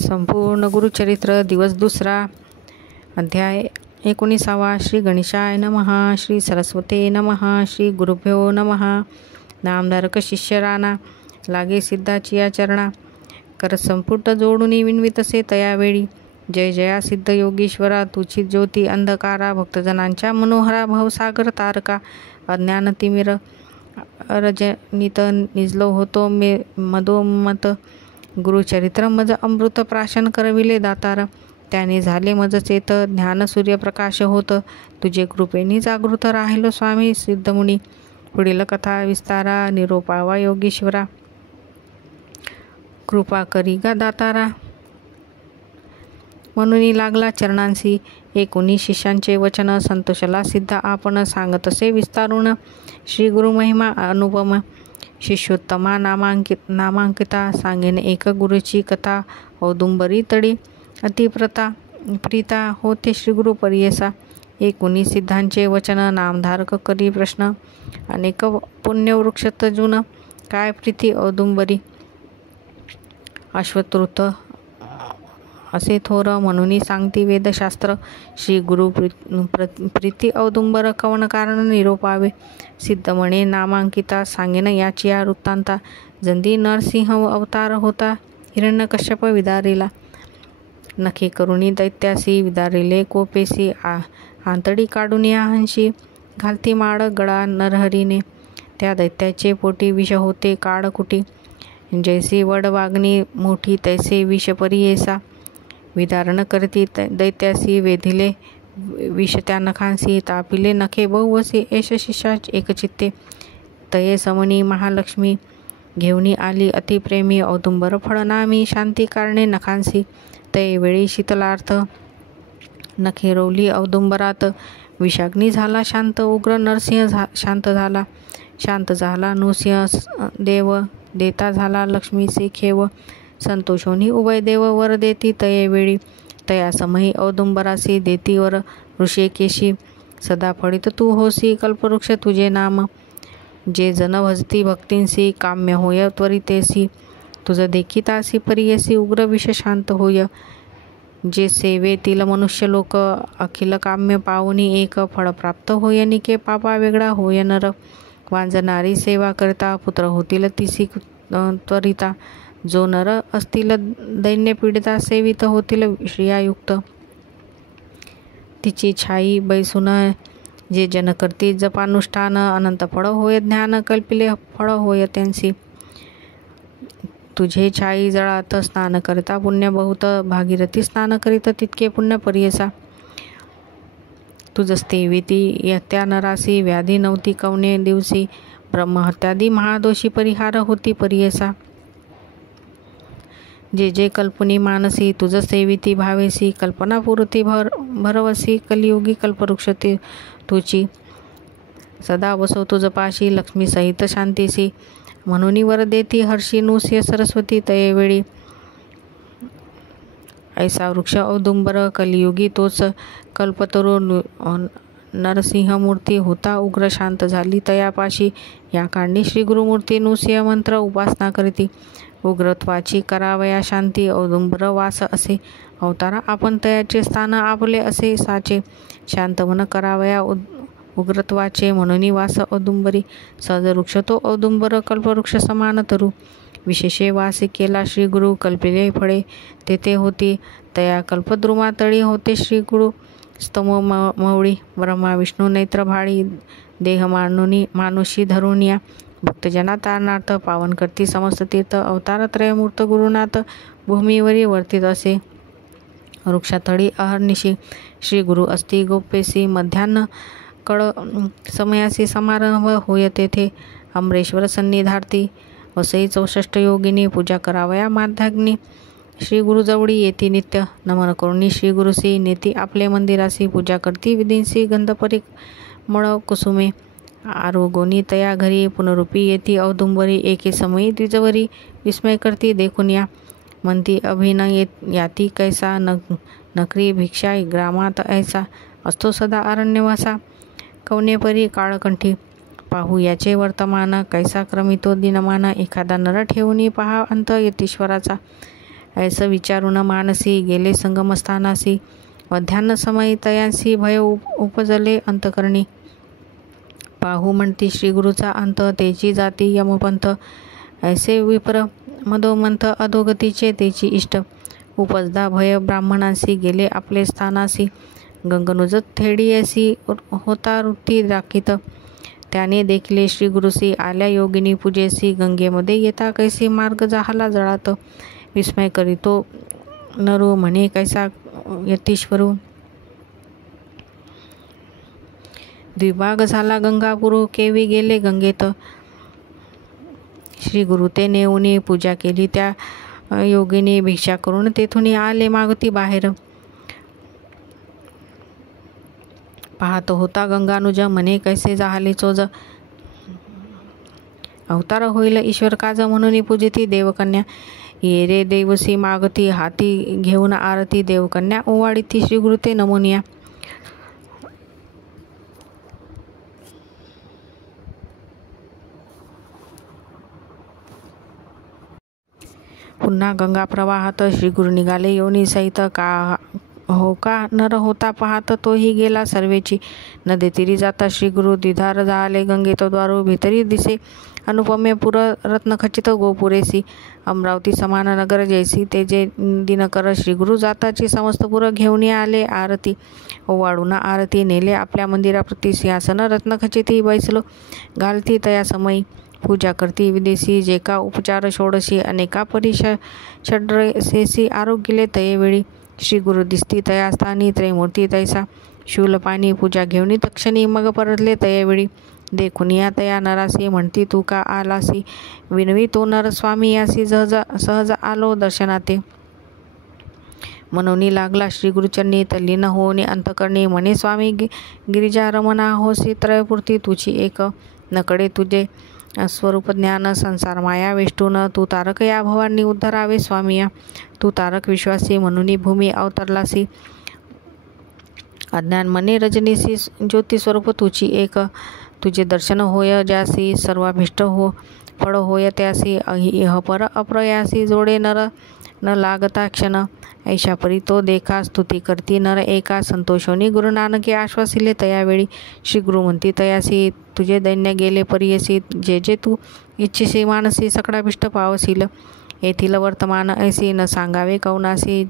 संपूर्ण गुरुचरित्र दिवस दुसरा अध्याय 19. श्री गणेशाय नमः. श्री सरस्वते नमः. श्री गुरुभ्यो नमः. नामधारक शिष्य राणा लागे सिद्धाची आचरणा कर संपुट जोडून विनवितसे तयावेळी. जय जया सिद्ध योगीश्वरा तुची ज्योती अंधकारा भक्तजनांच्या मनोहरा भवसागर तारका अज्ञान तिमिर रजनित निजलो होतो मे मदोमत. गुरुचरित्र मज अमृत प्राशन करविले दातार त्याने झाले मज चेत ज्ञान सूर्यप्रकाश होत. तुझे कृपेनी जागृत राहिलो स्वामी सिद्धमुनी. पुढील कथा विस्तारा निरोपावा योगीश्वरा कृपा करी गा दातारा. म्हणून लागला चरणांसी एकुणी शिष्यांचे वचन संतोषला सिद्ध आपण सांगतसे विस्तारून. श्री गुरु महिमा अनुपम शिष्योत्तमा नामांकिता सांगेन एक गुरुची कथा. औदुंबरी तळी अतिप्रता प्रीता होते श्री गुरु परियेसा. एकुणी सिद्धांचे वचन नामधारक करी प्रश्न अनेक पुण्यवृक्ष तजून काय प्रीती औदुंबरी. अश्वतृत असे थोर म्हणून सांगती वेदशास्त्र. श्री गुरु प्रीती औदुंबर कवन कारण निरोपावे. सिद्ध म्हणे नामांकिता सांगेन याची या वृत्तांता. जंदी नरसिंह अवतार होता हिरण्यकश्यप विदारिला. नखे करुणी दैत्यासी विदारिले कोपेसी. आंतडी काढून या हंशी घालती माळ गळा नरहरीने. त्या दैत्याचे पोटी विष होते काळकुटी. जैसी वड वागणी मोठी तैसे विष परियेसा. विदारण करती दैत्यासी वेधिले विष त्या नखांसी. तापिले नखे बहुवसी एष शिष्या एकचित्ते. तये समनी महालक्ष्मी घेऊनी आली अतिप्रेमी. औदुंबर फळनामी शांती कारणे नखांसी. तये वेळी शीतलार्थ नखे रोवली औदुंबरात. विषाग्नी झाला शांत उग्र नरसिंह शांत झाला. शांत झाला नृसिंह देव देता झाला लक्ष्मीचे खेव. संतोषोनी उभय देव वर देती तये वेळी. तया समयी औदुंबरासी देती वर ऋषिकेशी. सदा फळित तू होसी कल्पवृक्ष तुझे नाम. जे जन भजती भक्तींसी काम्य होय त्वरितेसी. तुझ देखितासी परियसी उग्र विष शांत होय. जे सेवेतील मनुष्य लोक अखिल काम्य पावनी एक फळ प्राप्त होय. निके पापा वेगळा होय नर. वांजणारी सेवा करता पुत्र होतील तिसी त्वरिता. जो नर असतील दैन्य पीडिता सेवित होतील श्रियायुक्त. तिची छाई बैसून जे जन करती जपानुष्ठान अनंत फळ होय ज्ञान कल्पिले फळ होय त्यांसी. तुझे छाई जळात स्नान करता पुण्य बहुत. भागीरथी स्नान करीत तितके पुण्य परियसा. तुझ तेविती त्या नरासी व्याधी नव्हती कवने दिवसी. ब्रह्महत्यादी महादोषी परिहार होती परियसा. जे जे कल्पनी मानसी तुझ सेविती भावेसी. कल्पना पुरती भरवसी कलियुगी कल्पवृक्ष तुची. सदा बसव तुझ पाशी लक्ष्मी सहित शांतीसी. म्हणून वर देती हर्षी नृसिंह सरस्वती तये वेळी. ऐसा वृक्ष औदुंबर कलियुगी तोच कल्पतरू. नरसिंहमूर्ती होता उग्र शांत झाली तयापाशी. या कारणी श्री गुरुमूर्ती नृसिंह मंत्र उपासना करीती. उग्रत्वाची करावया शांती औदुंबर वास असे. अवतारा आपण तयाचे स्थान आपले असे साचे. शांत मन करावया उग्रत्वाचे म्हणून वास औदुंबरी. सहज वृक्ष तो औदुंबर कल्पवृक्ष समान तरू. विशेषे वास केला श्री गुरु कल्पिले फळे तेथे होती. तया कल्पद्रुमा तळी होते श्री गुरु स्तमो मवळी. ब्रह्मा विष्णू नेत्र भाळी देह मानुषी धरुनिया. भक्तजना तारणार्थ पावन करती समस्त तीर्थ. अवतारत्रय मूर्त गुरुनाथ भूमीवरी वर्तित असे. वृक्षाथळी अहर्निशी श्री गुरु असती गोपेसी. मध्यान्ह कळ समयासी समारंभ होय तेथे. अमरेश्वर सन्निधार्थी वसई 64 योगिनी. पूजा करावया माध्याग्नी. श्री गुरुजवळी येती नित्य. नमन करुणी श्री गुरुसी नेती आपले मंदिरासी. पूजा करती विधींसी गंधपरी मळ कुसुमे. आरोगोनी तया घरी पुनरुपी येती औदुंबरी. एके समयी द्विजवरी विस्मय करती देखून या. म्हणती अभिनय याती कैसा नकरी भिक्षा ग्रामात ऐसा. असतो सदा अरण्यवासा कवनेपरी काळकंठी. पाहू याचे वर्तमान कैसा क्रमितो दिनमान. एखादा नर ठेवून पहा अंत यतीश्वराचा. ऐस विचारून मानसी गेले संगमस्थानासी. मध्यान्ह समयी तयांसी भय उपजले अंतकरणी. पाहू म्हणती श्री गुरुचा अंत, तेची जाती यमपंथ. ऐसे विप्र मदोमंथ अधोगतीचे तेची इष्ट. उपजदा भय ब्राह्मणांसी गेले आपले स्थानासी. गंगनुजत थेडीयसी होता वृत्ती दाखित. त्याने देखले श्री गुरुसी आल्या योगिनी पूजेसी. गंगेमध्ये येता कैसी मार्ग जाहाला जळात. विस्मय करीतो नरू म्हणे कैसा यतीश्वरू. द्विभाग झाला गंगापुरू, केवी गेले गंगेत. श्री गुरु ते नेऊनी पूजा केली त्या योगिनी. भिक्षा करून तेथून आले मागती बाहेर. पाहत होता गंगानुज म्हणे कैसे जाहले चोज. अवतार होईल ईश्वर काज म्हणून पूजिती देवकन्या. ये रे देवसी मागती हाती घेऊन आरती. देवकन्या ओवाळीती श्री गुरु ते नमोनिया. पुन्हा गंगा प्रवाहात श्री गुरु निघाले योनी सहित. का हो का नर होता पाहत तोही गेला सर्वेची. नदीतीरी जाता श्री गुरु द्विधार झाले गंगेत द्वारू. भीतरी दिसे अनुपमे पुर रत्नखचित गोपुरेसी. अमरावती समान नगर जैसी ते जे दिनकर. श्री गुरु जाताची समस्त पुर घेऊन आले आरती. ओवाळून आरती नेले आपल्या मंदिराप्रती. सिंहासन रत्नखचिती बैसलो घालती तया समयी. पूजा करती विदेशी जे का उपचार षोडशी. अनेका परी षड्रसेसी आरोग्यले तये वेळी. श्री गुरु दिसती तया स्थानी त्रैमूर्ती तैसा. शूलपाणी पूजा घेऊन तक्षणी मग परतले तयेवेळी. देखून या तया नरासी म्हणती तू का आलासी. विनवी तो नर स्वामी यासी सहज आलो दर्शनाते. मनोनी लागला श्री गुरुचरणी तल्लीन होनी अंतकरणी. म्हणे स्वामी गिरिजा रमणा होसी त्रयपूर्ती तुझी एक. नकडे तुझे स्वरूप ज्ञान संसार माया वेष्टून. तू तारक या भवानी उद्धरावे स्वामिया. तू तारक विश्वासी म्हणून भूमी अवतरलासी. अज्ञान मने रजनीसी ज्योती स्वरूप तुझी एक. तुझे दर्शन होय ज्यासी सर्वाभिष्ट हो फळ होय त्यासी. इह पर अप्रयासी जोडे नर न लागता क्षण. ऐशा परी तो देखा स्तुती करती नर एका. संतोषोनी गुरु नानके आश्वासिले तयावेळी. श्री गुरु म्हणती तयासी तुझे दैन्य गेले परियसी. जे जे तू इच्छिसी मानसी सकळाभिष्ट पावसील. येथील वर्तमान ऐसी न सांगावे कौनासी.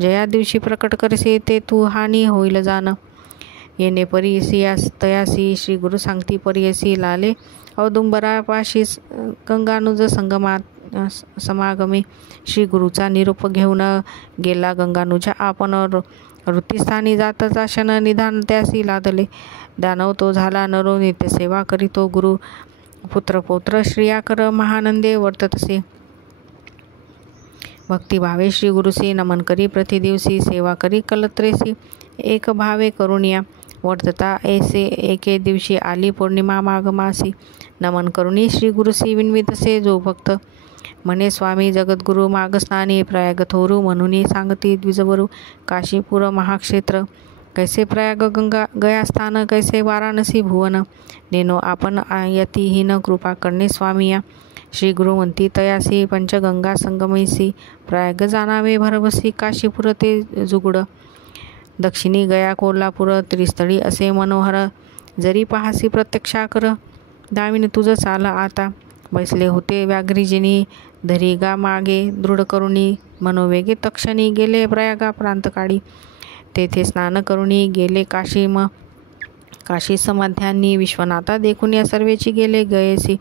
जया दिवशी प्रकट करसी ते तू हानी होईल जाण. येणे परियसी तयासी श्री गुरु सांगती परियसी. लाले औदुंबरापाशी गंगानुज संगमात समागमे. श्री गुरुचा निरोप घेऊन गेला गंगानुजा आपण. वृत्तीस्थानी जातचा क्षण निधान त्यासी लादले. दानव तो झाला नरो नित्यसेवा करीतो गुरु. पुत्रपौत्र श्रियाकर महानंदे वर्ततसे. भक्तिभावे श्री गुरुसी नमन करी प्रतिदिवसी. सेवा करी कलत्रेसी एक भावे करुणिया. वर्तता ऐसे एके दिवशी आली पौर्णिमा माघमासी. नमन करुणी श्री गुरुसी विनवितसे जो भक्त. म्हणे स्वामी जगद्गुरु माघस्नानी. प्रयाग थोरू म्हणून सांगती द्विजवरू. काशीपुर महाक्षेत्र कैसे प्रयाग गंगा गया स्थान. कैसे वाराणसी भुवन. नेनो आपण यतिहीन कृपा करणे स्वामिया. श्री गुरु म्हणती तयासी पंचगंगा संगमैसी. प्रयाग जाणावे भरवसी काशीपुर ते जुगुड. दक्षिणी गया कोल्हापूर त्रिस्थळी असे मनोहर. जरी पाहासी प्रत्यक्षाकर. दाविन तुझं चाल आता. बैसले होते व्याघ्रिजिनी. धरिगा मागे दृढ करुणी. मनोवेगे तक्षणी गेले प्रयागा प्रांतकाळी. तेथे स्नान करुणी गेले काशी समाध्यांनी. विश्वनाथा देखून या सर्वेची गेले गयेसी.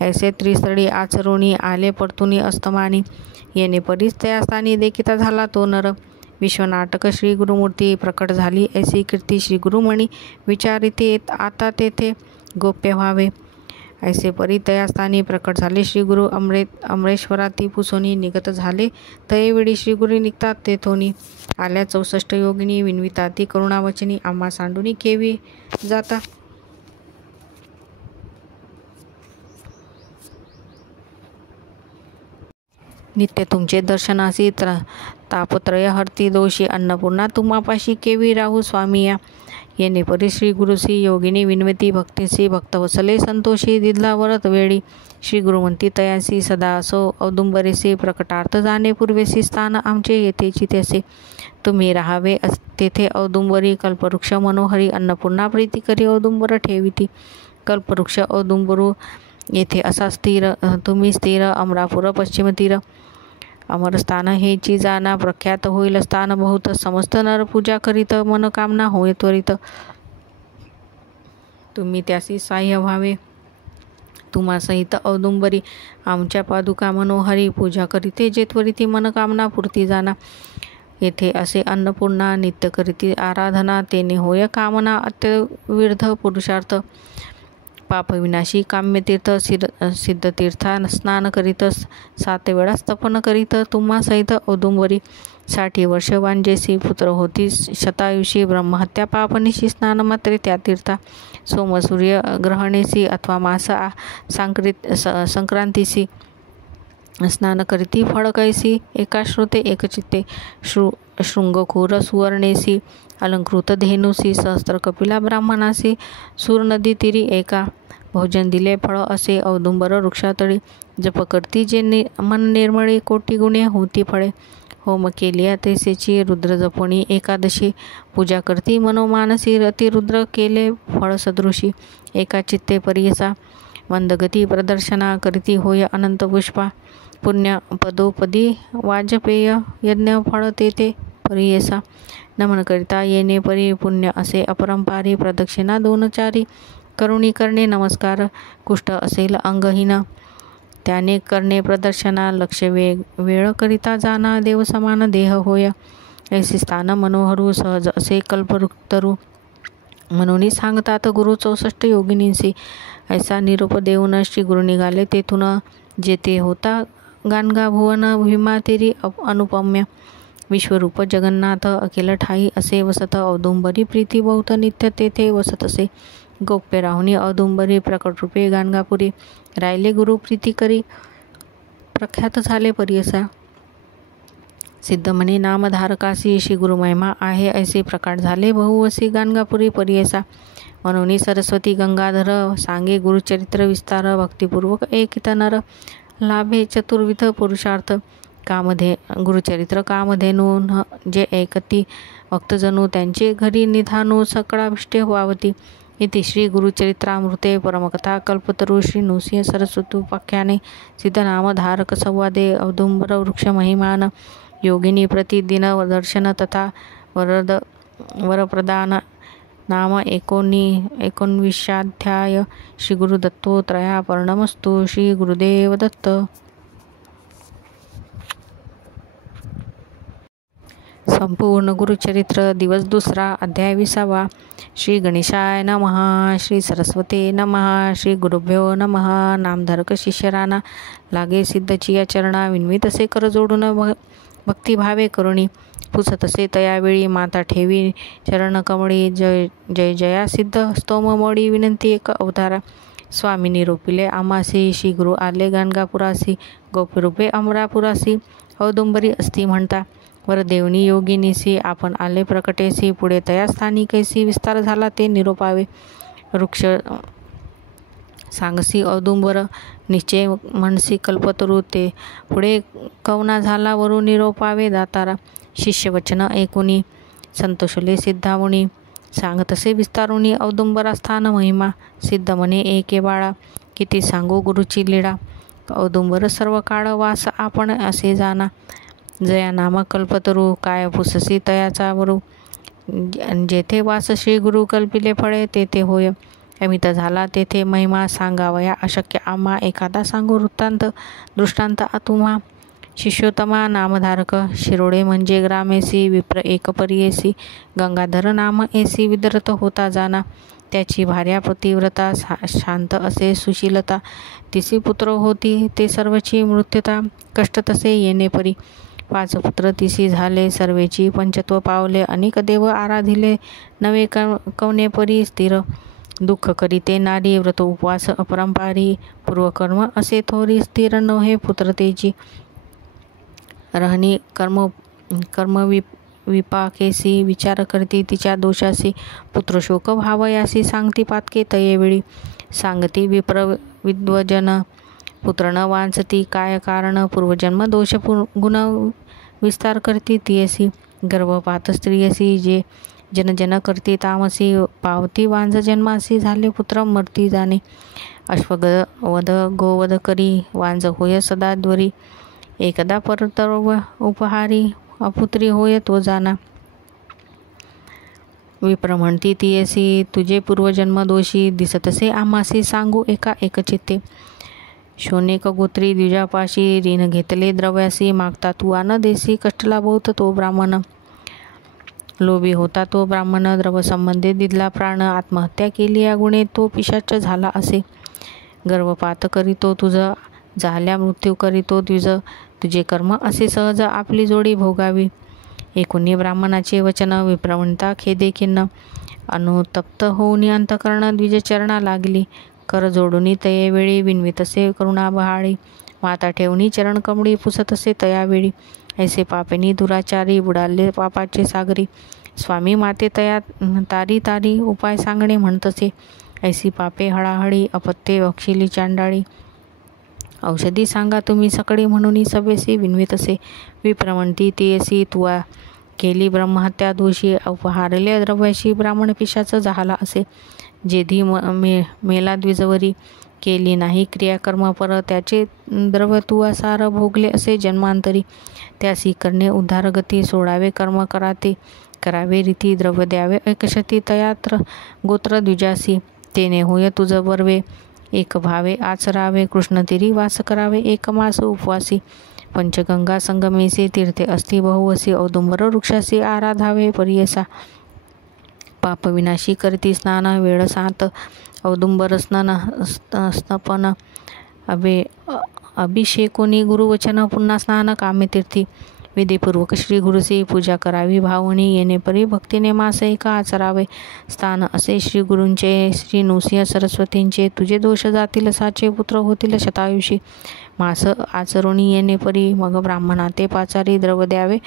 ऐसे त्रिस्थळी आचरुणी आले परतुनी अस्तमानी. येणे परीस त्या स्थानी देखिता झाला तो नर. विश्वनाटक श्री गुरुमूर्ती प्रकट झाली ऐसी कीर्ती. श्री गुरुमणी विचारिते आता तेथे गोप्य व्हावे. ऐसे परी तया स्थानी प्रकट झाले श्री गुरु. अमरेश्वराती पुसोनी निगत झाले तयेवेळी. श्री गुरु निघतात तेथोनी. आल्या 64 योगिनी विनविताती करुणावचनी. आम्हा सांडुनी केवी जाता. नित्य तुमचे दर्शनासी तापत्रय हरती दोषी. अन्नपूर्णा तुम्हापाशी केवी राहू स्वामिया. येणे परी श्री गुरुसी योगिनी विनवती भक्तीसी भक्तवसले संतोषी दिदला वरत वेळी श्री गुरुमंती तयासी सदा असो औदुंबरेसी प्रकटार्थ जाणे पूर्वेसी स्थान आमचे येथेची त्यासे तुम्ही राहावे तेथे औदुंबरी कल्पवृक्ष मनोहरी अन्नपूर्णा प्रीती करी औदुंबर ठेविती कल्पवृक्ष औदुंबरू येथे असा स्थिर तुम्ही स्थिर अमरापूर पश्चिम तीर अमरस्थान हेची जाना प्रख्यात होईल स्थान बहुत समस्त नर पूजा करीत मनोकामना होय त्वरित तुम्ही त्यासी सहाय्य व्हावे तुम्हा सहित औदुंबरी आमच्या पादुका मनोहरी पूजा करीते जे त्वरिती मनोकामना पूर्ती जाना येथे असे अन्नपूर्णा नित्य करीती आराधना तेने होय कामना अत्यविर्ध पुरुषार्थ पापविनाशी काम्यतीर्थ सिद्धतीर्था स्नान करीत 7 वेळा स्तपन करीत तुम्हा सहित औदुंबरी 60 वर्ष वांजेसी पुत्र होती शतायुषी ब्रह्महत्या पापनिशी स्नान मात्रे त्या तीर्था सोमसूर्य ग्रहणेसी अथवा मास संक्रांतीसी स्नान करीती फळ कैसी एकाश्रुते एकचित्ते शृंगखूर सुवर्णेसी अलंकृत धेनुसी सहस्त्र कपिला ब्राह्मणासी सूर नदी तिरी एका भोजन दिले फळ असे औदुंबर वृक्षातळी जप करती जे मन निर्मळी कोटी गुणे होती फळे होम केलिया तैसेची रुद्र जपोणी एकादशी पूजा करती मनोमानसी रती रुद्र केले फळ सदृशी एका चित्ते परियसा मंदगती प्रदर्शना करती होय अनंत पुष्पा पुण्य पदोपदी वाजपेय यज्ञ फळ तेथे परियसा नमन करिता येणे परी पुण्य असे अपरंपारी प्रदक्षिणा 2 चारी करुणी करणे नमस्कार कुष्ठ असेल अंगहीन त्याने करणे प्रदर्शना लक्ष वेळ करिता जाना देव समान देह होय ऐसे स्थान मनोहरू सहज असे कल्पवृक्तरू म्हणून सांगतात गुरु 64 योगिनींसी ऐसा निरोप देऊन श्री गुरु निघाले तेथून जेथे होता गाणगा भुवन भीमा तेरी अनुपम्य विश्वरूप जगन्नाथ अखिल ठाई असे वसत औदुंबरी प्रीती बहुत नित्य तेथे वसत असे गौप्य राहुनी औदुंबरी प्रकट रूपे गाणगापुरी राहिले गुरु प्रीती करी प्रख्यात झाले परियसा सिद्ध म्हणे नामधारकासी श्री गुरु महिमा आहे ऐसे प्रकाट झाले बहुवसी गाणगापुरी परियसा म्हणून सरस्वती गंगाधर सांगे गुरुचरित्र विस्तार भक्तिपूर्वक एक नर लाभे चतुर्विध पुरुषार्थ कामध्ये गुरुचरित्र कामधेनू जे ऐकती भक्तजनू त्यांचे घरी निधानू सकळाभिष्टे व्हावती इति श्री गुरुचरित्रामृते परमकथा कल्पतरू श्री नृसिंह सरस्वतोपाख्याने सिद्धनामधारक संवादे औदुंबर वृक्ष महिमान योगिनी प्रतिदिन दर्शन तथा वरप्रदान नाम 19वाध्याय श्री गुरुदत्तोत्रयापर्णमस्तु श्री गुरुदेव दत्त। संपूर्ण गुरुचरित्र दिवस 2 अध्याय 20 श्री गणेशाय नमः श्री सरस्वते नमः श्री गुरुभ्यो नमः। नामधारक शिष्यराना लागे सिद्धचिया चरणा विनवीत असे कर जोडून भक्तिभावे करुणी पुसतसे तयावेळी माता ठेवी चरण कमळी जय जय जया सिद्ध स्तोम मोडी विनंती एक अवतारा स्वामी निरोपिले आमासी श्री गुरु आले गाणगापुरासी गोपरूपे अमरापुरासी औदुंबरी असती म्हणता वरदेवनी योगिनीसी आपण आले प्रकटेसी पुढे तया स्थानी कैसी विस्तार झाला ते निरोपावे वृक्ष सांगसी औदुंबर निश्चय म्हणसी कल्पतरू ते पुढे कवना झाला वरू निरोपावे दातारा शिष्यवचन ऐकुनी संतोषले सिद्धावणी सांगतसे विस्तारुनी औदुंबरा स्थान महिमा सिद्ध म्हणे एके बाळा किती सांगू गुरुची लीळा औदुंबर सर्व काळ वास आपण असे जाना जया नाम कल्पतरू काय पुससी तयाचा वरू जेथे वास श्री गुरु कल्पिले फळे तेथे होय अमित झाला तेथे महिमा सांगावया अशक्य आम्हा एखादा सांगू वृत्तांत दृष्टांत तुम्हा शिष्योत्तमा नामधारक शिरोडे म्हणजे ग्रामेसी विप्र एकपरियेसी गंगाधर नाम एसी विदरत होता जाना त्याची भार्या पतिव्रता शांत असे सुशीलता तिसी पुत्र होती ते सर्वची मृत्युता कष्ट तसे येणे परी 5 पुत्र तिसी झाले सर्वेची पंचत्व पावले अनेक देव आराधिले नवे कवने परी स्थिर दुःख करीते नारी व्रत उपवास अपरंपारी पूर्वकर्म असे थोरी स्थिर नव्हे पुत्रतेची रहनी कर्म विपाकेसी विचार करती तिच्या दोषासी पुत्रशोक भावयासी सांगती पातके तयेवेळी सांगती विप्र विद्वजन पुत्र न वांचती काय कारण पूर्वजन्म दोष गुण विस्तार करती तियसी गर्भपात स्त्रियसी जे जनजन करती तामसी पावती वांझ जन्मासी झाले पुत्र मरती जाणे अश्ववध गोवध करी वांझ होय सदाद्वरी एकदा परतर्व उपहारी अपुत्री होय तो जाना विप्र म्हणती तियसी तुझे पूर्वजन्म दोषी दिसतसे आम्हासी सांगू एका एकचित्ते शोनेक गोत्री द्विजापाशी ऋण घेतले द्रव्यासी मागता तू आन देसी कष्टला बहुत तो ब्राह्मण लोभी होता तो ब्राह्मण द्रवसंबंधी दिदला प्राण आत्महत्या केली या गुणे तो पिशाच झाला असे गर्भपात करीतो तुझ झाल्या मृत्यू करीतो तुझे कर्म असे सहज आपली जोडी भोगावी एकुणी ब्राह्मणाचे वचन विप्रवणता खेदे खिन्न अनुतप्त होऊन अंतकरण द्विजचरणा लागली कर जोडुनी तयेवेळी विनवितसे करुणा बहाळी माता ठेवणी चरण कमळी पुसतसे तयावेळी ऐसे पापेनी दुराचारी बुडाले पापाचे सागरी स्वामी माते तया तारी तारी उपाय सांगणे म्हणतसे ऐसी पापे हळाहळी अपत्ये अक्षिली चांडाळी औषधी सांगा तुम्ही सकळी म्हणून सभेसी विनवितसे विप्रवणती तियसी तुआ केली ब्रह्महत्या दोषी उपहारले द्रव्याशी ब्राह्मण पिशाच झाला असे जेधी मेला द्विजवरी केली नाही क्रियाकर्म पर त्याचे द्रव्य तू सार भोगले असे जन्मांतरी त्यासी करणे उद्धारगती सोडावे कर्म करावे रीती द्रव्य द्यावे एकशती तयात्र गोत्र द्विजासी तेने होय तुझ बर्वे एक भावे आचरावे कृष्णतीरी वास करावे एक मास उपवासी पंचगंगा संगमेसी तीर्थे अस्ति बहुवसी औदुंबर वृक्षासी आराधावे परियसा पापविनाशी करती स्नान वेळ सात औदुंबर स्नपन अभिषेकोनी गुरुवचन पुन्हा स्नान कामे तीर्थी विधीपूर्वक श्री गुरुसी पूजा करावी भावनी येणे परी भक्तीने मास एका आचरावे स्थान असे श्री गुरूंचे श्री नृसिंह सरस्वतींचे तुझे दोष जातील साचे पुत्र होतील शतायुषी मास आचरुणी येणे परी मग ब्राह्मणा ते पाचारी द्रव द्यावे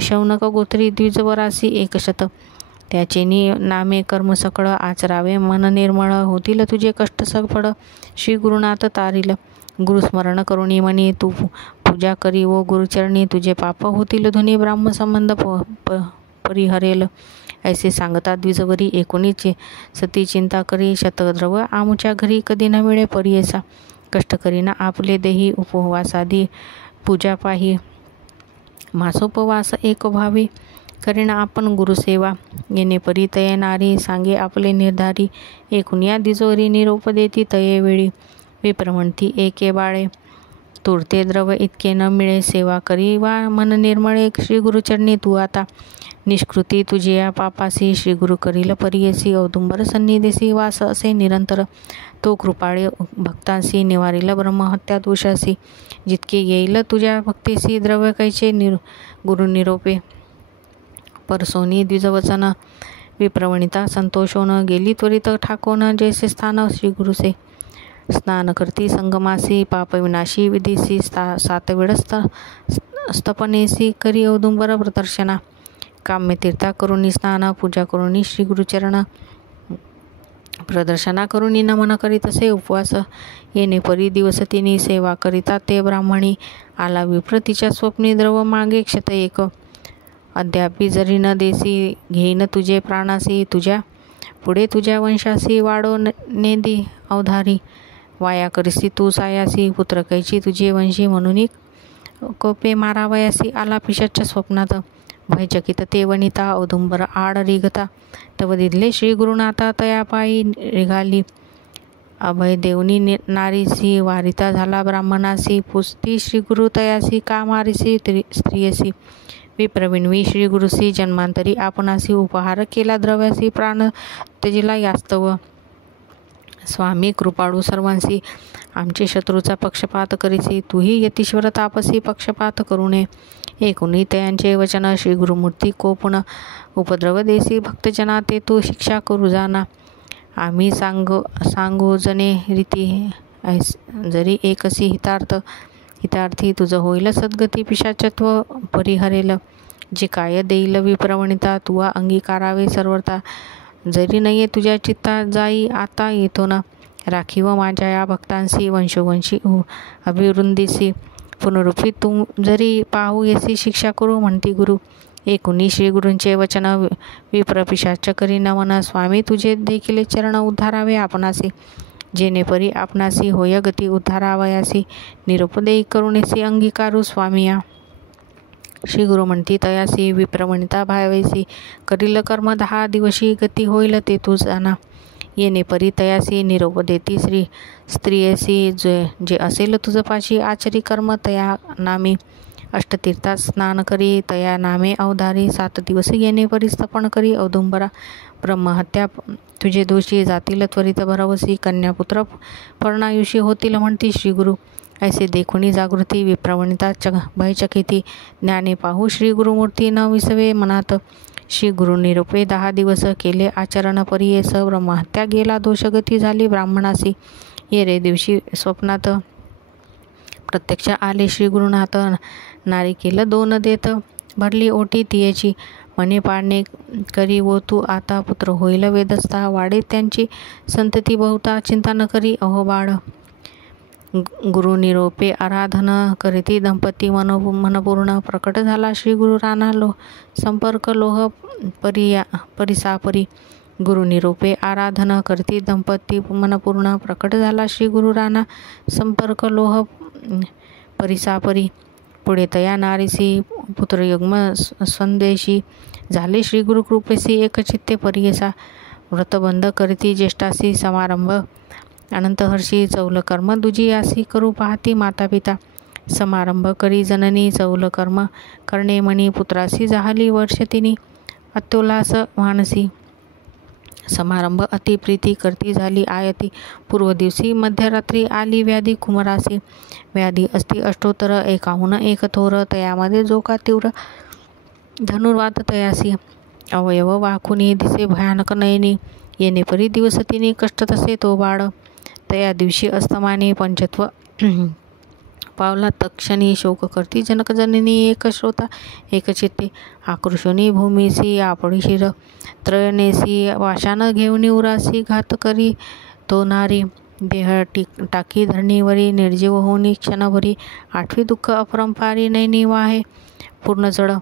शौनक गोत्री द्विजवरासी एकशत त्याचेनी नामे कर्म सकळ आचरावे मन निर्मळ होतील तुझे कष्ट सफळ श्री गुरुनाथ तारील गुरुस्मरण करुणी म्हणी तू पूजा करी व गुरुचरणी तुझे पाप होतील धुनी ब्राह्म संबंध परिहरेल ऐसे सांगता द्विजवरी एकोणीस सती चिंता करी शतद्रव आमुच्या घरी कधी न मिळे परियसा कष्ट करीना आपले देही उपवासादी पूजा पाही मासोपवास एक भावी करीना आपण गुरुसेवा येणे परी तये नारी सांगे आपले निर्धारी एकुनिया दिजोरी निरोप देती तये वेळी विप्र म्हणती एके बाळे तुरते द्रव इतके न मिळे सेवा करी वा मन निर्मळे श्री गुरुचरणी तू आता निष्कृती तुझे या पापासी श्री गुरु करील परियसी औदुंबर सन्निधीसी वास असे निरंतर तो कृपाळे भक्तांसी निवारील ब्रह्महत्या दोषासी जितके येईल तुझ्या भक्तीसी द्रव्य कैचे गुरु निरोपे परसोनी द्विजवचन विप्रवणिता संतोषोन गेली त्वरित ठाकोन जैसे स्थान श्री गुरुसे स्नान करती संगमासी पापविनाशी विधीसी सात वेळ स्तपनेसी करी औदुंबर प्रदर्शना काम्य तीर्था करुणी स्नान पूजा करुणी श्री गुरुचरण प्रदर्शना करुणी नमन करीत असे उपवास येणे परी दिवस तिनी सेवा करिता ते ब्राह्मणी आला विप्र तिच्या स्वप्नी द्रव मागे क्षत एक अद्यापी जरी न देसी घेईन तुझे प्राणासी तुझ्या पुढे तुझ्या वंशासी वाडो नेदी अवधारी वाया करिसी तू सायासी पुत्र कैची तुझे वंशी म्हणून कोपे मारावयासी आला पिशाच्या स्वप्नात भयचकित ते वनिता औदुंबर आड रिगता तव दिदले श्री गुरुनाथा तया पायी रिगाली अभय देवनी नारीसी वारिता झाला ब्राह्मणासी पुसती श्री गुरु तयासी का मारिसी स्त्रियसी विप्रविणवी श्री गुरुसी जन्मांतरी आपणासी उपहार केला द्रव्यासी प्राण त्यजिला यास्तव स्वामी कृपाळू सर्वांसी आमचे शत्रूचा पक्षपात करीसी तूही यतीश्वर तापसी पक्षपात करू नये एकुणी तयांचे वचन श्री गुरुमूर्ती कोपुन उपद्रव देसी भक्तजना ते तू शिक्षा करू जाना आम्ही सांगो जने रीती जरी एकसी हितार्थी तुझं होईल सद्गती पिशाचत्व परिहरेल जे काय देईल विप्रवणिता तुवा अंगीकारावे सर्वता. जरी नये तुझ्या चित्ता जाई आता येतो ना. राखीव माझ्या या भक्तांशी वंशोवंशी अभिवृंदीसी. पुनरुपी तू जरी पाहू येसी शिक्षा करू म्हणती गुरु. एकुणी श्री गुरूंचे वचन विप्रपिशाच करी नमन. स्वामी तुझे देखील चरण उद्धारावे आपणासी. जेणेपरी आपणासी होय गती उद्धारावयासी. निरोप देई करुणेसी अंगीकारू स्वामिया. श्री गुरु म्हणती तयासी विप्रवणिता भावैसी. करील कर्म 10 दिवशी गती होईल ते तू जाणा. येणे परी तयासी निरोप देती श्री स्त्रियेसी. जे असेल तुझ पाशी आचरी कर्म तया नामी. अष्टतीर्थात स्नान करी तया नामे अवधारी. 7 दिवस येणे परी स्तपन करी औदुंबरा. ब्रह्महत्या तुझे दोषी जातील त्वरित भरवसी. कन्यापुत्र पर्णायुषी होतील म्हणती श्री गुरु. ऐसे देखुनी जागृती विप्रवणिता भयचकिती. ज्ञाने पाहू श्री गुरुमूर्ती न विसवे मनात. श्री गुरु निरोपे 10 दिवस केले आचरण परियेस. ब्रह्महत्या गेला दोषगती झाली ब्राह्मणासी. ये रे दिवशी स्वप्नात प्रत्यक्ष आले श्री गुरुनाथ. नारी केलं 2 देत भरली ओटी तियेची. मने पाळणे करी वो तू आता पुत्र होईल वेदस्था. वाढे त्यांची संतती बहुता चिंता न करी अहो बाळ. गुरु निरोपे आराधन करीती दंपती मनपूर्ण. प्रकट झाला श्री गुरु राणा संपर्क लोह परिसापरी. गुरु निरोपे आराधन करती दंपती मनपूर्ण. प्रकट झाला श्री गुरु राणा संपर्क लोह परिसापरी. पुढे तया नारीसी पुत्रयुग्म संदेशी. झाले श्री गुरु कृपेसी एकचित्ते परियेसा. व्रतबंध करती ज्येष्ठासी समारंभ. अनंतहर्षी चौल कर्म दुजियासी. करू पाहती माता पिता. समारंभ करी जननी चौल कर्म करणे मणी. पुत्रासी जाहली वर्षतिनी अत्योल्लास मानसी. समारंभ अति प्रीती करती झाली आयती. पूर्व दिवशी मध्यरात्री आली व्याधी कुमरासी. व्याधी असती अष्टोत्तर 51 थोर. तयामध्ये जो का तीव्र धनुर्वात तयासी. अवयव वाकुनी दिसे भयानक नयनी. येणे परी दिवस तिने कष्ट तसे तो बाळ. तया दिवशी अस्तमाने पंचत्व पावला तक्षणी. शोक करती जनकजननी एक श्रोता एक चित्ते. आकृशोनी भूमीसी आपडी शिर त्रयनेसी. वाशान घेऊन उरासी घात करी तो नारी. देह टाकी धरणीवरी निर्जीव होनी क्षणभरी. 8वी दुःख अपरंपारी नैनी वाहे पूर्ण जड.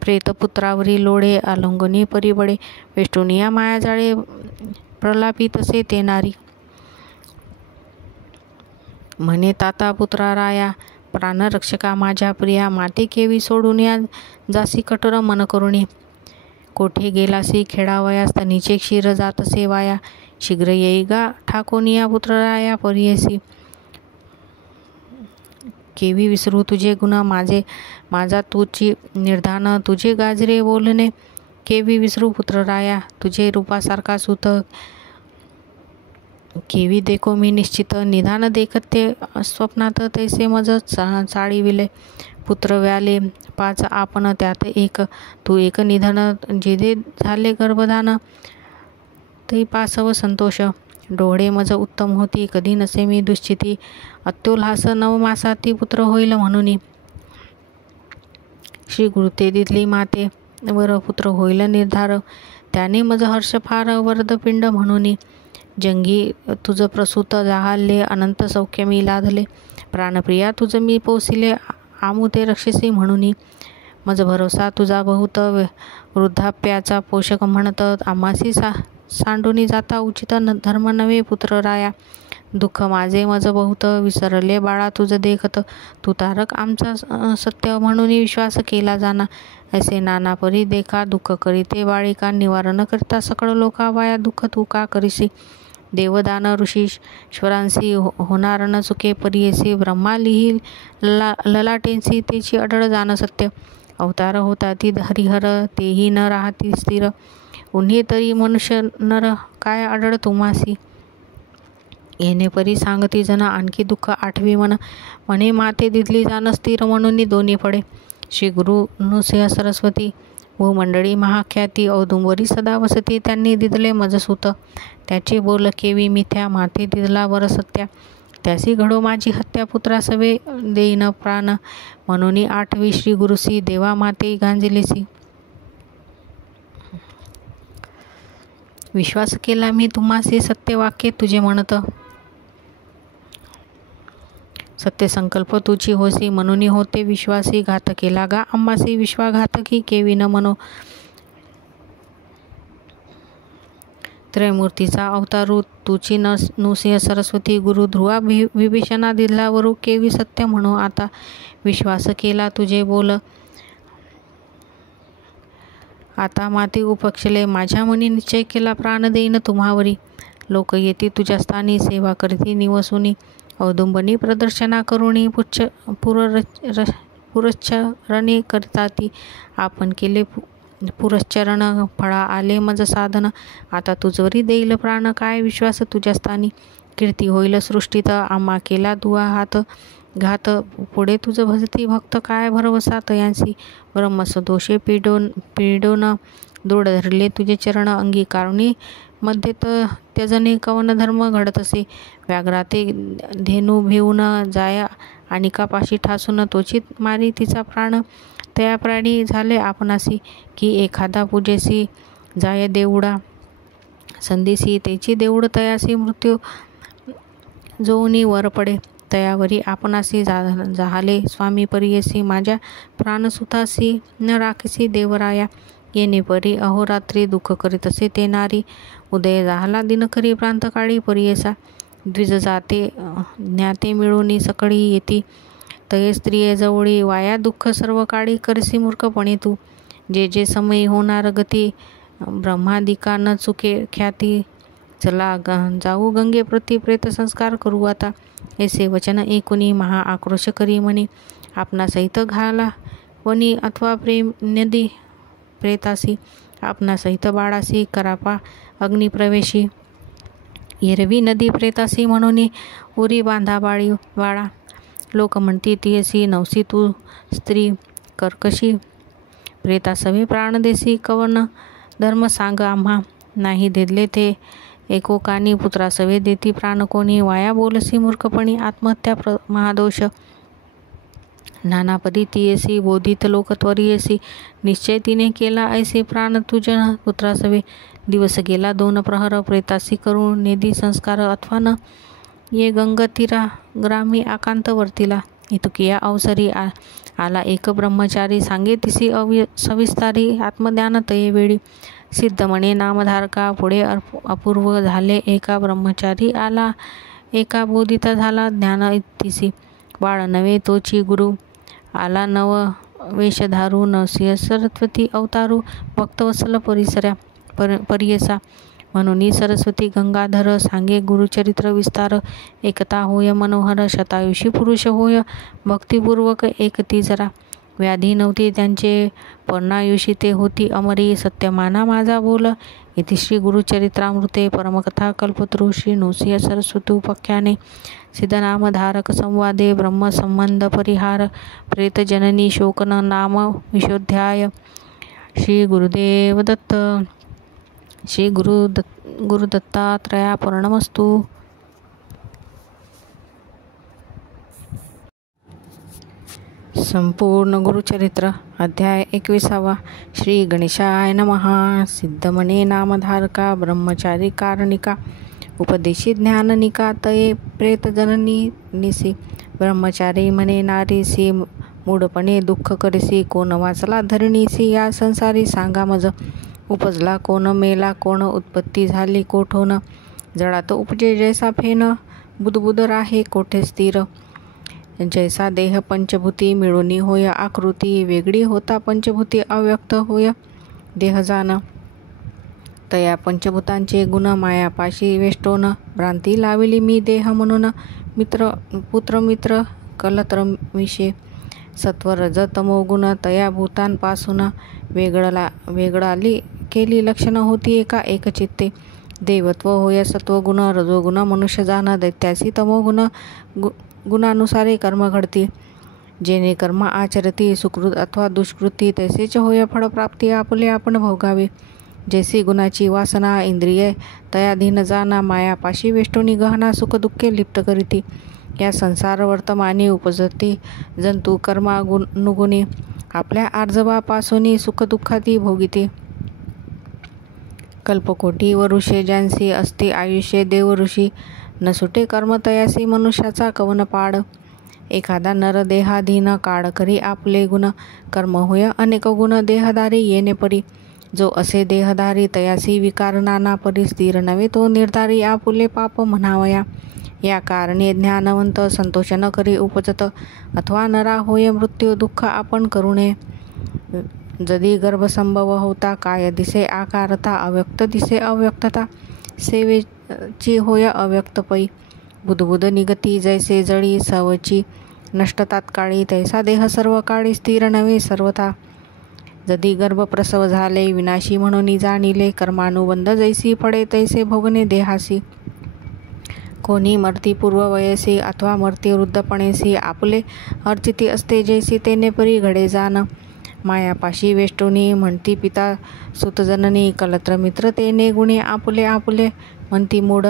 प्रेतपुत्रावरी लोढे आलंगनी परिबळे. वेष्टुनिया मायाजाळे प्रलापी तसे ते नारी. म्हणे ताता पुत्रा राया प्राणरक्षका माझ्या प्रिया. माते केवी सोडून या जासी कठोर मन करुणी. कोठे गेलासी खेळावया स्तनीचे क्षीर जात सेवाया. शीघ्र येई गा ठाकोनिया पुत्रराया परियेसी. केवी विसरू तुझे गुण माझा तुझी निर्धान. तुझे गाजरे बोलणे केवी विसरू पुत्रराया. तुझे रूपासारखा सुत केवी देखो मी निश्चित. निधान देखते स्वप्नात तैसे मज चाळीविले. पुत्र व्याले 5 आपण त्यात एक. तू एक निधन जेदे झाले गर्भधान. तै पासव संतोष. डोळे मज उत्तम होती कधी नसे मी दुश्चिती. अत्योल्हास 9 मासाती पुत्र होईल म्हणून. श्री गुरु ते दिली माते वर पुत्र होईल निर्धार. त्याने मज हर्ष फार वरदपिंड म्हणून. जंगी तुझ प्रसूत जाहले अनंत सौख्य मी लाधले. प्राणप्रिया तुझ मी पोसिले आमुते रक्षसी म्हणून. मज भरोसा तुझा बहुत वृद्धाप्याचा पोषक म्हणत. आम्हासी सांडूनी जाता उचित धर्म नव्हे पुत्र राया. दुःख माझे मज बहुत विसरले बाळा तुझ देखत. तू तारक आमचा सत्य म्हणून विश्वास केला जाना. ऐसे नाना परी देखा दुःख करीते बाळिका. निवारण करता सकळ लोका वाया दुःख तू का करीसी. देवदान ऋषीश्वरांसी होणार न चुके परियेसी. ब्रह्मा लिही ललाटेंसी तेची अडळ जाण सत्य. अवतार होता ती हरिहर तेही न राहती स्थिर. उन्ही तरी मनुष्य नर काय आढळ तुम्हासी. येणे परी सांगती जन आणखी दुःख 8वी मन. म्हणे माते दिदली जाण स्थिर म्हणून दोन्ही फळे. श्री गुरु नृसिंह सरस्वती भूमंडळी महाख्याती. औदुंबरी सदा वसती त्यांनी दिदले मजसूत. त्याचे बोल केवी मिथ्या माते दिदला वर सत्या. त्यासी घडो माझी हत्या पुत्रासवे देईन प्राण म्हणून आठवी श्री गुरुसी देवा माते गांजिलेसी. विश्वास केला मी तुम्हासी सत्यवाक्ये तुझे म्हणत, सत्य संकल्प तुझी होसी म्हणून होते विश्वासी. घात केला गा आम्हासी विश्वाघातकी केवी न मनो. त्रयमूर्तीचा अवतारू तुची नृसिंह सरस्वती गुरु ध्रुवा विभीषणा दिलावरू केवी सत्य म्हणू आता. विश्वास केला तुझे बोल आता माती उपक्षले माझ्या मनी निश्चय केला प्राण देईन तुम्हावरी. लोक येती तुझ्या स्थानी सेवा करती निवसुनी. औदुंबनी प्रदर्शना करुणी पुरश्चरणे करताती. आपण केले पुरश्चरण फळा आले मज साधन. आता तुझवरी देईल प्राण काय विश्वास तुझ्या स्थानी. कीर्ती होईल सृष्टीत आम्हा केला दुआ हात घात. पुढे तुझ भजती भक्त काय भरवसा तयांसी. ब्रह्मस दोषे पीडोन दृढ धरले तुझे चरण अंगी कारुणी. मध्ये त्यजने कवन धर्म घडतसे. व्याघ्राते धेनू भिवून जाया आणि कापाशी ठासून तोचित मारी तिचा प्राण. तया प्राणी झाले आपणासी की एखादा पूजेसी जाय देऊडा संदेशी. त्याची देऊड तयासी मृत्यू जोनी वर पडे. तयावरी आपणासी जाहले स्वामी परियसी. माझ्या प्राणसुतासी न राखसी देवराया. येणे परी अहोरात्री दुःख करीतसे ते नारी. उदय झाला दिनकरी प्रांतकाळी परियसा. द्विज जाते ज्ञाते मिळून सकळी येती. तये स्त्रिये जवळी वाया दुःख सर्व काळी. करसी मूर्खपणे तू जे जे समयी होणार गती. ब्रह्मादिका न चुके ख्याती. चला जाऊ गंगे प्रति प्रेत संस्कार करू आता. ऐसे वचन ऐकुनी महा आक्रोश करी म्हणे. आपणा सहित घाला वनी अथवा प्रेम नदी प्रेतासी. आपणा सहित बाळासी करापा अग्निप्रवेशी. एरवी नदी प्रेतासी म्हणून उरी बांधा बाळा. लोक म्हणती तियसी नवसी तू स्त्री कर्कशी. प्रेतासवे प्राण देसी कवन धर्म सांग आम्हा. नाही देदले ते एकोकानी पुत्रासवे देती प्राण कोणी. वाया बोलसी मूर्खपणी आत्महत्या महादोष. नानापरी तियसी बोधित लोक त्वरियसी. निश्चय तिने केला ऐसे प्राण तुझ पुत्रासवे. दिवस गेला 2 प्रहर प्रेतासी करू नेदी संस्कार. अथवा न ये गंगतीरा ग्रामी आकांत वर्तीला. इतुकिया अवसरी आला एक ब्रह्मचारी. सांगे तिसी सविस्तारी आत्मज्ञान तये वेळी. सिद्ध म्हणे नामधारका पुढे अपूर्व झाले. एका ब्रह्मचारी आला एका बोधिता झाला ज्ञान तिसी. बाळ नवे तोची गुरु आला नव वेशधारू. नरसिंह सरस्वती अवतारू भक्तवत्सल परियसा. म्हणून सरस्वती गंगाधर सांगे गुरुचरित्र विस्तार. एकता होय मनोहर शतायुषी पुरुष होय भक्तिपूर्वक एकती जरा. व्याधी नव्हती त्यांचे पर्णायुषी ते होती अमरी. सत्यमाना माझा बोल इति श्री गुरुचरित्रामृते परमकथा कल्पतरू श्री नृसिंह सरस्वती उपाख्याने. सिद्धनामधारक संवादे ब्रह्मसंबंध परिहार. प्रेतजननी शोकन नाम विशोध्याय. श्री गुरुदेव दत्त. श्री गुरुदत्तात्रयार्पणमस्तु. संपूर्ण गुरुचरित्र अध्याय 21. श्री गणेशाय नमः. सिद्धमणे नामधारका ब्रह्मचारी कारणिका. उपदेशी ज्ञाननिका तये प्रेतजननी निसी. ब्रह्मचारी म्हणे नारीसी मूढपणे दुःख करीसी. कोण वाचला धरणीसी या संसारी सांगा मज. उपजला कोण मेला कोण उत्पत्ती झाली कोठोन. जळात उपजे जैसा फेन बुदबुद राहे कोठे स्थिर. जैसा देह पंचभूती मिळूनी होय आकृती. वेगळी होता पंचभूती अव्यक्त होय देह जाण. तया पंचभूतांचे गुण मायापाशी वेष्टोन. भ्रांती लाविली मी देह म्हणून पुत्र मित्र कलत्र विषे. सत्व रज तमो गुण तया भूतांपासून वेगळाली केली लक्षण होती एका एकचित्ते. देवत्व होय सत्वगुण रजोगुण मनुष्य जाण. दैत्यासी तमोगुण गुणानुसारे कर्म घडती. जेणे कर्म आचरती सुकृत अथवा दुष्कृती तैसेच होय फळप्राप्ती आपले आपण भोगावे. जैसी गुणाची वासना इंद्रिये तयाधीन जाना. मायापाशी वेष्टोनी गहना सुख दुःखे लिप्त करीती. या संसार वर्तमानी उपजते जंतू कर्मानुगुणे आपल्या आर्जवापासून सुखदुःखाती भोगिते. कल्पकोटी वरुषे ज्यांसी असते आयुष्य देव ऋषी न सुटे कर्म तयासी मनुष्याचा कवन पाड. एखादा नर देहाधीन काळ करी आपले गुण कर्म होय अनेक गुण देहधारी येणे परी. जो असे देहधारी तयासी विकार नाना परी स्थिर नव्हे तो निर्धारी आपुले पाप म्हणावया. या कारणे ज्ञानवंत संतोष न करी उपजत अथवा नरा होय मृत्यू दुःख आपण करू नये. जदी गर्भसंभव होता काय दिसे आकारता अव्यक्त दिसे अव्यक्तता सेवेची होय अव्यक्त पै. बुधबुध निगती जैसे जळी सवची नष्ट तात्काळी तैसा देह सर्व काळी स्थिर नव्हे सर्वथा. जदी गर्भप्रसव झाले विनाशी म्हणून जाणिले कर्मानुबंध जैसी फळे तैसे भोगणे देहासी. कोणी मरती पूर्व वयसी अथवा मरती वृद्धपणेसी आपले अर्चिती असते जैसी तेने परी घडे जाण. मायापाशी वेष्टुनी म्हणती पिता सुतजननी कलत्र मित्र तेने गुणे आपुले आपुले म्हणती मूढ.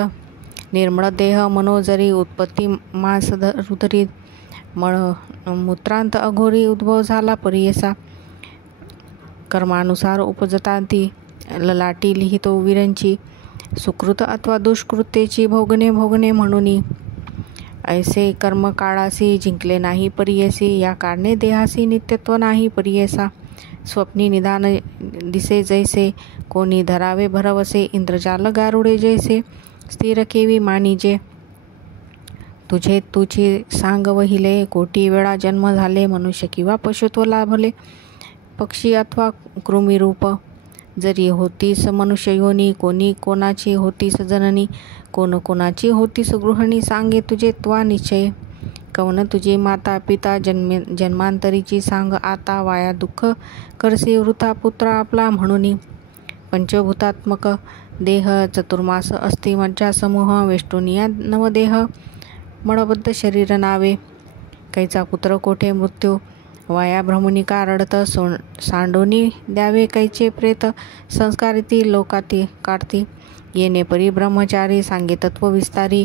निर्मळ देह मनोजरी उत्पत्ती मांस रुदरी मळ मूत्रांत अघोरी उद्भव झाला परियसा. कर्मानुसार उपजतांती ललाटी लिहितो विरंची सुकृत अथवा दुष्कृत्येची भोगणे भोगणे म्हणून. ऐसे कर्म काळासी जिंकले नाही परियसी या कारणे देहासी नित्यत्व नाही परियसा. स्वप्नी निदान दिसे जैसे कोणी धरावे भरवसे इंद्रजाल गारुडे जैसे स्थिर केवी मानिजे. तुझे तुझी सांग वहिले कोटी वेळा जन्म झाले मनुष्य किंवा पशुत्व लाभले पक्षी अथवा कृमिरूप. जरी होतीस मनुष्य योनी कोणी कोणाची होतीस जननी कोण कोणाची होतीस गृहिणी सांगे तुझे त्वा निश्चय. कवन तुझी माता पिता जन्मांतरीची सांग आता वाया दुःख करसी वृथा पुत्र आपला म्हणून. पंचभूतात्मक देह चतुर्मास अस्ति मज्जा समूह वेष्टुनिया नवदेह मळबद्ध शरीर नावे. कैचा पुत्र कोठे मृत्यू वाया भ्रमुनिका रडत सांडोनी द्यावे कैचे प्रेत संस्कारिती लोकाती काढती. येणे परी ब्रह्मचारी सांगे तत्व विस्तारी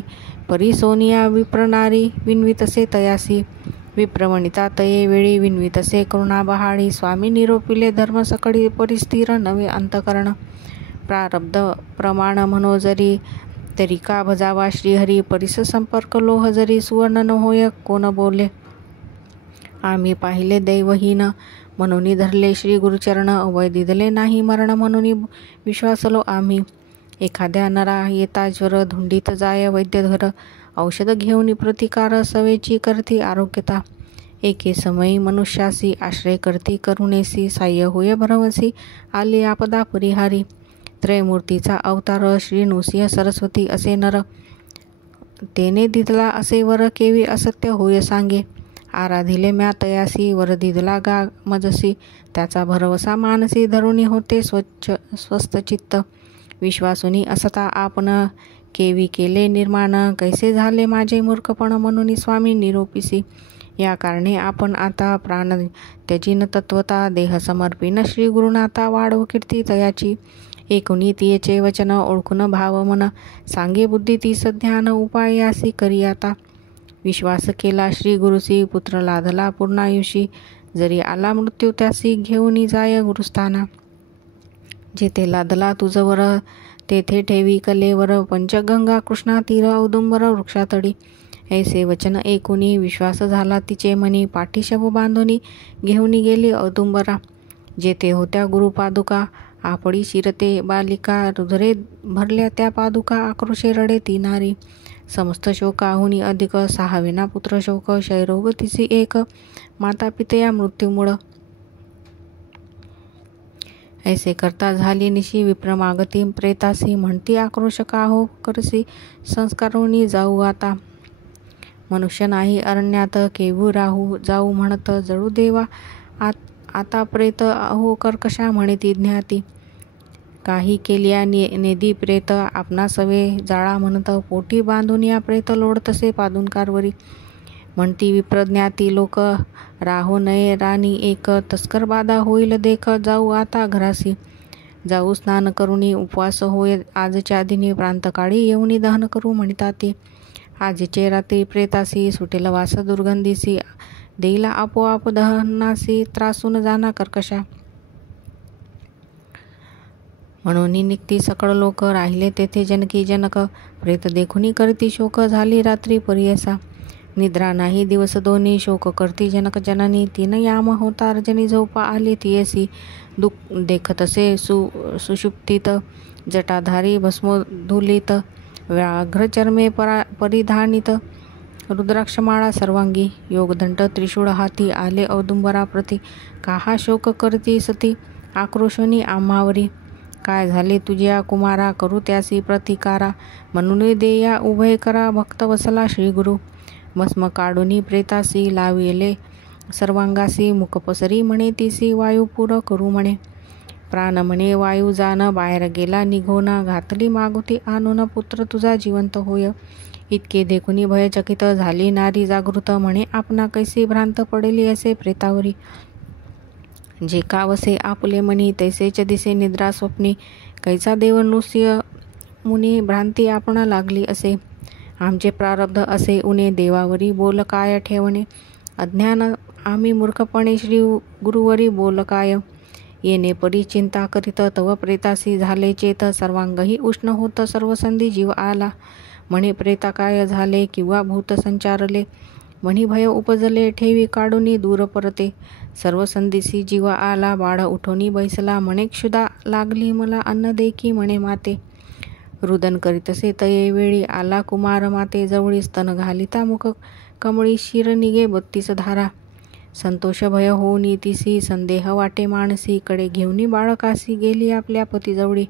परी सोनिया विप्रनारी विन्वितसे तयासी. विप्रवणिता तये वेळी विन्वितसे करुणा बहाळी स्वामी निरोपिले धर्म सकळी परिस्थिर नवे अंतकरण. प्रारब्ध प्रमाण मनोजरी तरी का भजावा श्रीहरी परिस संपर्क लोह जरी सुवर्ण न होय कोण बोले. आम्ही पाहिले दैवहीन म्हणून धरले श्री गुरुचरण अवय दिदले नाही मरण म्हणून विश्वासलो आम्ही. एखाद्या नरा येता ज्वर धुंडीत जाय वैद्यधर औषध घेऊन प्रतिकार सवेची करती आरोग्यता. एके समयी मनुष्यासी आश्रय करती करुणेसी साह्य होय भरवसी आली आपदा परिहारी. त्रयमूर्तीचा अवतार श्री नृसिंह सरस्वती असे नर तेने दिदला असे वर केवी असत्य होय सांगे. आराधिले म्या तयासी वर दिदला गा मजसी त्याचा भरवसा मानसी धरुणी होते स्वस्त चित्त. विश्वासुनी असता आपण केवी केले निर्माण कैसे झाले माझे मूर्खपण म्हणून स्वामी निरोपिसी. या कारणे आपण आता प्राण त्यजीन तत्वता देह समर्पिन श्री गुरुनाथा वाढव कीर्ती तयाची. एकुणी तियेचे वचन ओळखून भाव मन सांगे बुद्धी तीस ध्यान उपाय यासी करी आता. विश्वास केला श्री गुरुसी पुत्र लाधला पूर्णायुषी जरी आला मृत्यू त्यासी घेऊन जाय गुरुस्थाना. जेथे लादला तुझवर तेथे ठेवी कलेवर पंचगंगा कृष्णा तीर औदुंबर वृक्षातडी. ऐसे वचन ऐकुनी विश्वास झाला तिचे मनी पाठी शव बांधुनी घेऊन गेली औदुंबरा. जेथे होत्या गुरुपादुका आपडी शिरते बालिका रुधरे भरल्या त्या पादुका आक्रोशे रडे ती नारी. समस्त शोकाहुनी अधिक सहाविना पुत्र शोक क्षयरोग तिची एक माता पितया मृत्यूमुळ. ऐसे करता झाली निशी विप्रमागती प्रेतासी म्हणती आक्रोश का हो करसी संस्कारुणी जाऊ आता. मनुष्य नाही अरण्यात केवू राहू जाऊ म्हणत जळू देवा आता प्रेत अहो कर्कशा म्हणती ज्ञाती. काही केल्या नेदी प्रेत आपणा सवे जाळा म्हणत पोटी बांधून या प्रेत लोडतसे पादुनकारवरी. म्हणती विप्रज्ञाती लोक राहो नये राणी एक तस्कर बाधा होईल देख जाऊ आता घरासी. जाऊ स्नान करुनी उपवास होय आजच्या दिनी प्रांतकाळी येऊनी दहन करू म्हणता ते. आजीचे रात्री प्रेतासी सुटेल वास दुर्गंधीसी देईला आपोआप दहनासी त्रासून जाना कर्कशा. म्हणून निघती सकळ लोक राहिले तेथे जनकी जनक प्रेत देखुनी करती शोक झाली रात्री परियसा. निद्रा नाही दिवस दोन्ही शोक करती जनक जननी तीन याम होता रजनी झोपा आली तियसी. दुःख देखतसे सुषुप्तीत जटाधारी भस्मोधुलित व्याघ्र चर्मे परिधानित रुद्राक्षमाळा सर्वांगी योगदंड त्रिशूळ हाती आले औदुंबराप्रती. काहा शोक करती सती आक्रोशोनी आम्हावरी. काय झाले तुझ्या कुमारा करू त्यासी प्रतिकारा. म्हणून देया उभय करा भक्त वसला श्रीगुरु. भस्म काढुनी प्रेतासी लाविले सर्वांगासी. मुखपसरी म्हणे तिसी वायू पुर करू म्हणे. प्राण म्हणे वायू जान बाहेर गेला निघोन. घातली मागुती आणून पुत्र तुझा जिवंत होय. इतके देखुनी भयचकित झाली नारी जागृत म्हणे आपणा कैसी भ्रांत पडेली असे प्रेतावरी. जे का वसे आपुले मनी तैसेच दिसे निद्रा स्वप्नी. कैसा देव नृस्य मुनी भ्रांती आपणा लागली असे. आमचे प्रारब्ध असे उणे देवावरी बोल काय ठेवणे. अज्ञान आम्ही मूर्खपणे श्री गुरुवरी बोल काय. येणे परी चिंता करीत तव प्रेतासी झाले चेत. सर्वांगही उष्ण होत सर्वसंधी जीव आला. म्हणे प्रेता काय झाले किंवा भूत संचारले. म्हणी भय उपजले ठेवी काढुनी दूर परते. सर्व संधीसी जीव आला बाळ उठोनी बैसला. म्हणे क्षुधा लागली मला अन्न देखी म्हणे माते. रुदन करीतसे तये वेळी आला कुमार माते जवळी. स्तन घालिता मुख कमळी शिर निघे 32 धारा. संतोष भय होऊनी तिसी संदेह वाटे मानसी. कडे घेऊनी बाळकासी गेली आपल्या पतीजवळी.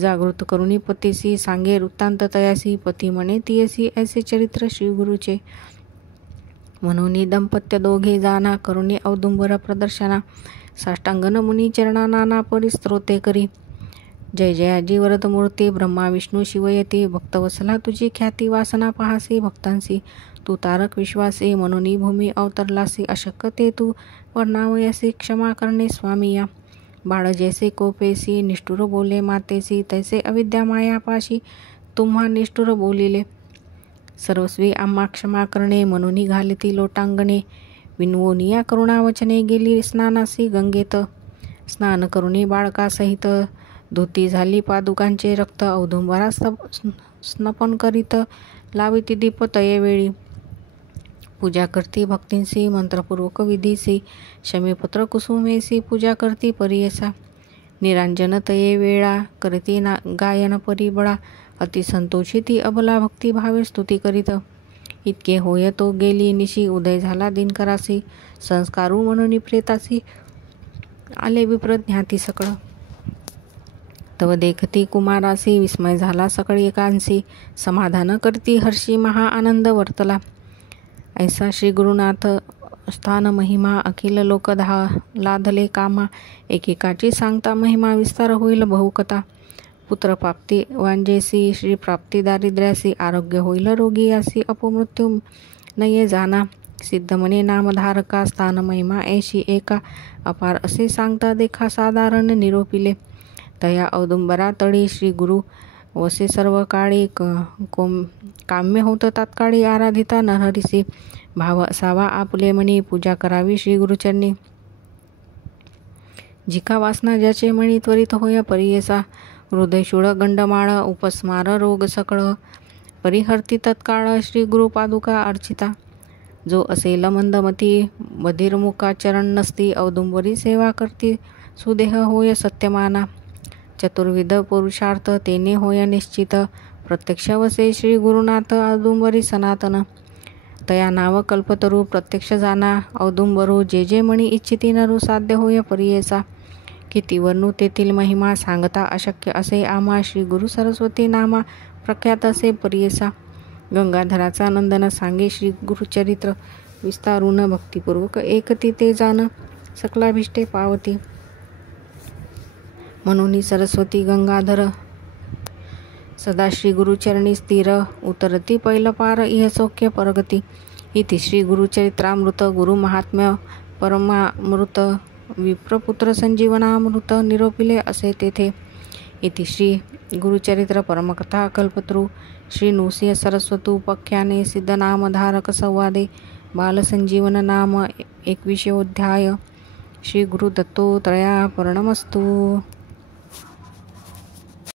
जागृत करुणी पतीसी सांगे वृत्तांत तयासी. पती म्हणे तियसी ऐसे चरित्र श्रीगुरुचे. म्हणून दंपत्य दोघे जाना करुणी औदुंबर प्रदर्शना. साष्टांगन मुनी चरणा नाना परी स्तोत्रे करी. जय जयाजी वरद मूर्ती ब्रह्मा विष्णू शिवयती. भक्तवसला तुझी ख्याती वासना पहासी भक्तांसी. तू तारक विश्वासी म्हणून भूमी अवतरलासी. अशक्य तू वर्णावयासी क्षमा करणे स्वामी या. बाळ जैसे कोपेसी निष्ठुर बोले मातेसी. तैसे अविद्या माया पाशी तुम्हा निष्ठुर बोलिले. सर्वस्वी आम्हा क्षमा करणे म्हणून घालिती लोटांगणे. विनवोनिया करुणावचने गेली स्नानासी गंगेत. स्नान करुणी बाळकासहित धुती झाली पादुकांचे रक्त. औदुंबरा स्नपन करीत लाविती दीप तये वेळी. पूजा करती भक्तींसी मंत्रपूर्वक विधीसी. शमीपत्र कुसुमेसी पूजा करती परियसा. निरांजन तये वेळा करती गायन परिबळा. अति संतोषी ती अबला भक्ती भावे स्तुती करीत. इतके होय तो गेली निशी उदय झाला दिनकरासी. संस्कारू म्हणून प्रेतासी आले विप्र ज्ञाती सकळ. तव देखती कुमारासी विस्मय झाला सकळ एकांसी. समाधान करती हर्षी महा आनंद वर्तला. ऐसा श्री गुरुनाथ स्थान महिमा अखिल लोक लाधले कामा. एकेकाची सांगता महिमा विस्तार होईल बहुकथा. पुत्र प्राप्ती वांजेसी श्री प्राप्ती दारिद्र्यासी. आरोग्य होईल रोगी यासी अपमृत्यू नये जाना. सिद्ध म्हणे नामधारका स्थान महिमा ऐशी एका. अपार असे सांगता देखा साधारण निरोपिले. तया औदुंबरा तळी श्री गुरु वसे सर्व काळी. काम्य होत तात्काळी आराधिता नरहरीसी. भाव असावा आपले मनी पूजा करावी श्री गुरुचरणी. जिका वासना ज्याचे मणी त्वरित होय परियसा. हृदयशूळ गंडमाळ उपस्मार रोग सकळ. परिहर्ती तत्काळ श्री गुरु पादुका अर्चिता. जो असेल मंदमती बधिरमुखा चरण नसती. औदुंबरी सेवा करती सुदेह होय सत्यमाना. चतुर्विध पुरुषार्थ तेने होय निश्चित. प्रत्यक्ष वसे श्री गुरुनाथ औदुंबरी सनातन. तया नाव कल्पतरू प्रत्यक्ष जाना औदुंबरू. जे जे मणी इच्छिती नरू साध्य होय परियेसा. किती वर्णू तेथील महिमा सांगता अशक्य असे आम्हा. श्री गुरु सरस्वती नामा प्रख्यात असे परियेसा. गंगाधराचा नंदन सांगे श्री गुरुचरित्र. विस्तारून भक्तिपूर्वक एकती ते जाण सकलाभिष्टे पावती. म्हणून सरस्वती गंगाधर सदा श्री गुरुचरणी स्थिर. उतरती पैल पार इह सौख्य परगती. इति श्री गुरुचरित्रामृत गुरु महात्म्य परमामृत. विप्रपुत्र संजीवनामृत निरोपिले असे तेथे. इति श्री गुरुचरित्र परमकथा कल्पतरू श्री नृसिंह सरस्वतोपाख्याने सिद्धनामधारक संवादे बालसंजीवन नाम 21 अध्याय. श्री गुरुदत्तोत्रयार्पणमस्तु.